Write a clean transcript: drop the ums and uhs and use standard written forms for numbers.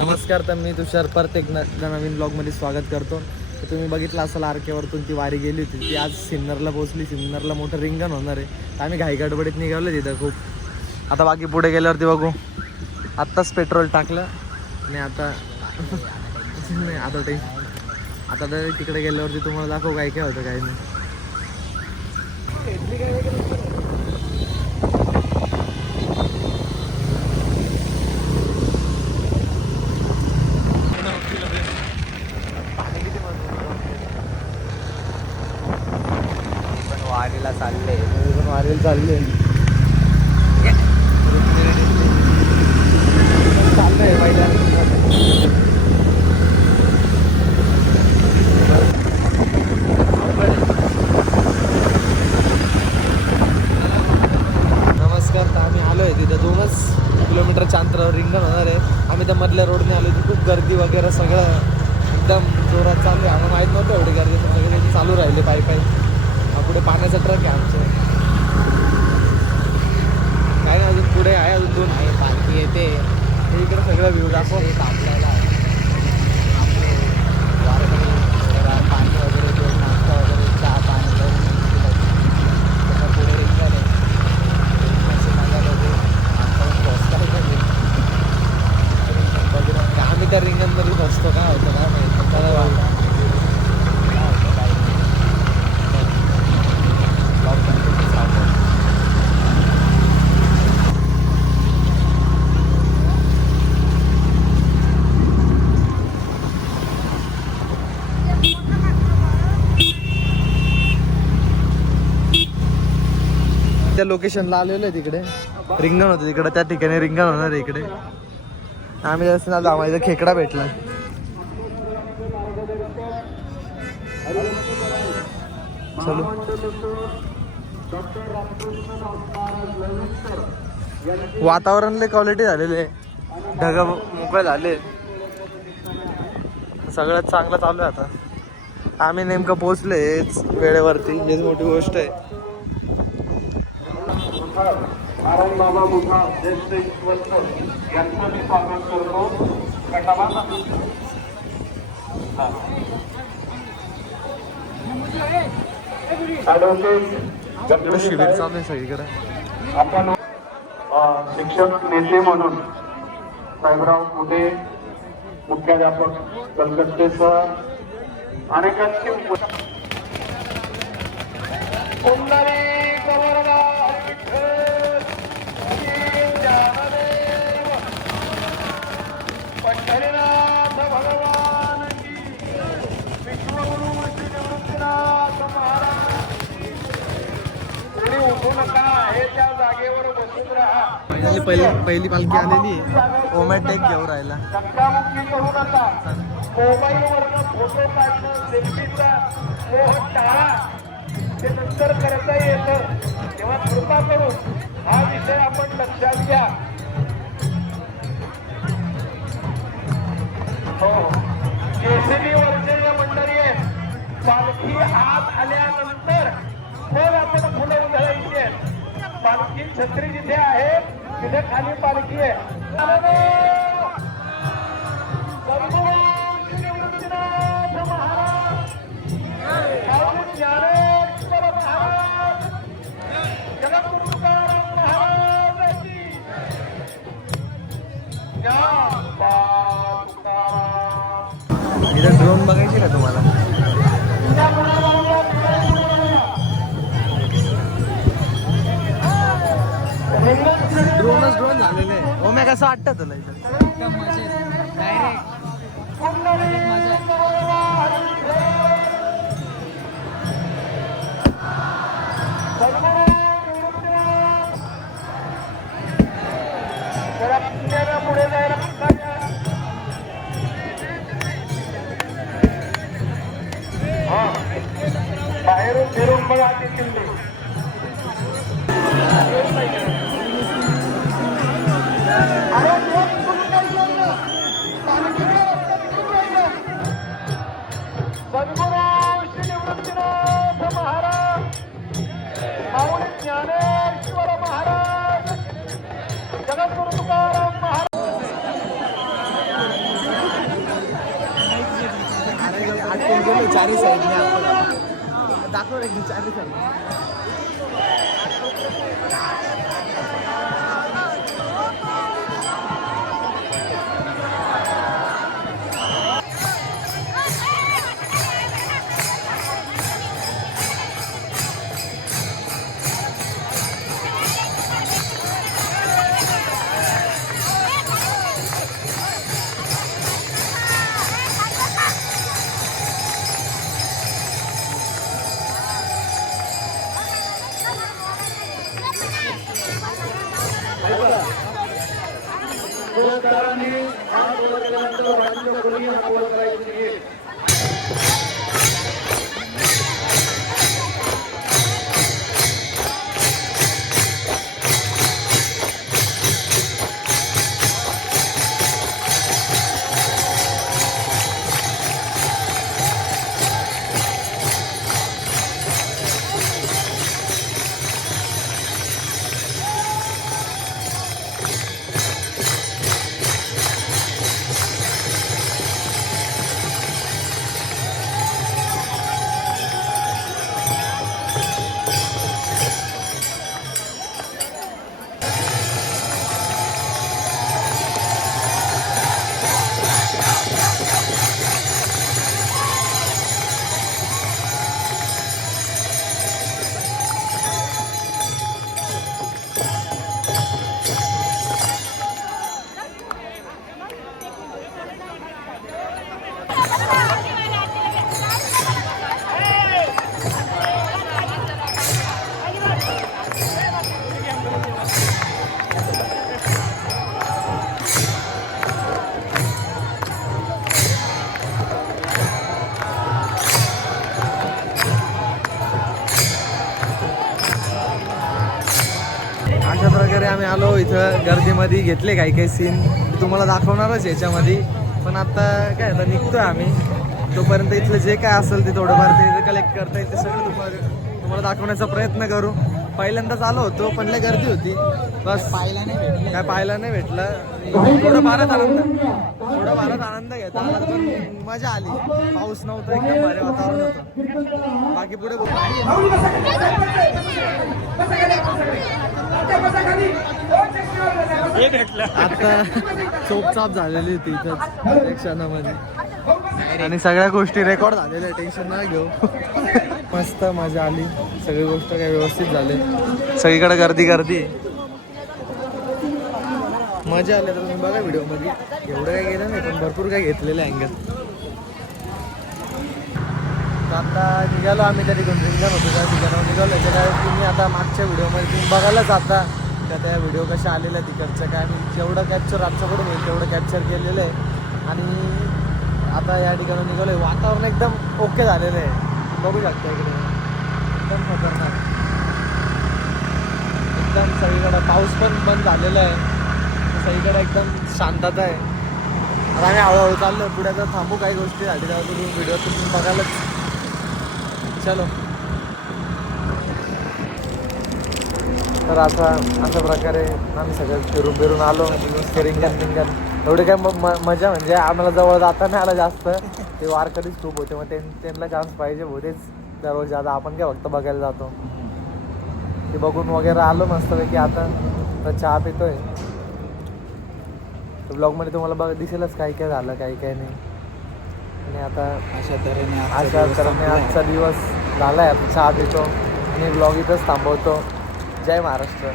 नमस्कार, तर मी तुषार परत एक नवीन ब्लॉगमध्ये स्वागत करतो. तर तुम्ही बघितलं असेल आरकेवरतून ती वारी गेली होती, ती आज सिन्नरला पोहोचली. सिन्नरला मोठं रिंगण होणार आहे. तर आम्ही घाईगडबडीत निघालो तिथं खूप. आता बाकी पुढे गेल्यावरती बघू. आत्ताच पेट्रोल टाकलं आणि आता नाही आता तर तिकडे गेल्यावरती तुम्हाला दाखवू काय काय होतं काही नाही. वारीला चालले चालले नमस्कार. तर आम्ही आलो आहे तिथं 2च किलोमीटरच्या अंतरावर रिंगण होणार आहे. आम्ही तर मधल्या रोडने आलो होतो. खूप गर्दी वगैरे सगळं एकदम जोरात चालू आहे. आम्हाला माहीत नव्हतं एवढी गर्दी वगैरे चालू राहिले पायी. पुढे पाण्याचा ट्रक आहे आमचं. काय नाही, अजून पुढे आहे, अजून 2 आहे. पालखी येते इकडे सगळं व्ह्यू दाखव. आपल्याला आपले पाणी वगैरे दोन नाश्ता वगैरे चहा पाणी पुढे रिंगण आहे. आम्ही त्या रिंगणमध्ये बसतो. काय होतं काय माहिती त्याला. त्या लोकेशनला आलेलो आहे. तिकडे रिंगण होतं, तिकडे त्या ठिकाणी रिंगण होणार आहे. इकडे आम्ही जास्त ना जाऊ, इथं खेकडा भेटला. चलो वातावरण लय क्वालिटी झालेले, ढग मोकळे झाले, सगळ्यात चांगलं चालू आहे. आता आम्ही नेमकं पोहोचलोय वेळेवरती, हेच मोठी गोष्ट आहे. नारायण बाबा मुठा ज्येष्ठ यांचं मी स्वागत करतो. शिबिर चालू आहे सगळीकडे. आपण शिक्षक नेते म्हणून साहेबराव कुठे मुख्याध्यापक कलकत्ते सर अनेकांची पहिली पालखी आलेली आहे. ओमॅटेक घेऊन राहिला. धक्कामुक्की करू नका. मोबाईलवरनं फोटो काढणं सेल्फीचा मोह टाळा. ते नंतर करता येतं, तेव्हा कृपा करून हा विषय आपण लक्षात घ्या. हो, जेसीबी वरचे मंडळी आहे. पालखी आत आल्यानंतर मग आपण फुलं उधळायची आहे. पालखी छत्री जिथे आहे तिथे खाली पालखी आहे. ज्ञानेश्वर महाराज, जगद्गुरु तुकाराम महाराजांची इथं ड्रोन बघायची का तुम्हाला? ड्रोन झालेले. ओम्या कसं वाटतं तुला इथं? एकदम मजेत, डायरेक्ट पुढे जायला बाहेरून फिरून बघा ते किल्ले. सद्गुरू श्री निवृत्तीनाथ महाराज, माऊली ज्ञानेश्वर महाराज, जगद्गुरु तुकाराम महाराज. आलो चारी साईडने आपण दाखव रे चारी साईड. अशा प्रकारे आम्ही आलो इथं गर्दीमध्ये घेतले काही काही सीन तुम्हाला दाखवणारच याच्यामध्ये. पण आता काय आता निघतोय आम्ही. तोपर्यंत इथलं जे काय असेल ते थोडंफार ते कलेक्ट करता येईल ते सगळं तुम्हाला दाखवण्याचा प्रयत्न करू. पहिल्यांदाच आलो होतो पण लय गर्दी होती बस काय पाहायला नाही भेटलं. थोडं फारच आनंद घेता आला पण मजा आली. पाऊस नव्हता एकदम भारी वातावरण होतं. बाकी पुढे आता चोपचाप झालेली होती इथंच क्षणामध्ये आणि सगळ्या गोष्टी रेकॉर्ड झालेल्या. टेन्शन नाही घेऊ. मस्त मजा आली. सगळी गोष्ट काय व्यवस्थित झाले. सगळीकडे गर्दी मजा आली. तर तुम्ही बघा व्हिडिओमध्ये एवढं काय गेलं नाही पण भरपूर काय घेतलेलं अँगल. आता निघालो आम्ही तरी कोण रिंगण होतो त्या ठिकाणावर निघालो. याच्या काय तुम्ही आता मागच्या व्हिडिओमध्ये तुम्ही बघायलाच आता त्या व्हिडिओ कशा आलेल्या तिकडचं काय मी जेवढं कॅप्चर आमच्याकडून होईल तेवढं कॅप्चर केलेलं आहे. आणि आता या ठिकाणी निघालो आहे. वातावरण एकदम ओके झालेलं आहे. बघू शकता इकडे एकदम खतरनाक. एकदम सगळीकडं पाऊस पण बंद झालेला आहे. सगळीकडे एकदम शांतता आहे. आता आम्ही हळूहळू चाललो पुढे. तर थांबू काही गोष्टी झाली तर तुम्ही व्हिडिओ तुम्ही बघायलाच. चलो तर आता अशा प्रकारे आम्ही सगळं फिरून आलो. रिंगण एवढे काय मजा म्हणजे आम्हाला जवळ जाता नाही आला जास्त. ते वारकरीच खूप होते मग त्यांना चान्स पाहिजे होतेच दररोज. आता आपण काय फक्त बघायला जातो. ते बघून वगैरे आलो मस्तपैकी. आता तर चहा पितोय. ब्लॉगमध्ये तुम्हाला दिसेलच काय काय झालं काय काय नाही. आणि आता अशा तऱ्हेने आजचा दिवस झाला आहे. चहा पितो आणि ब्लॉग इथंच थांबवतो. जय महाराष्ट्र.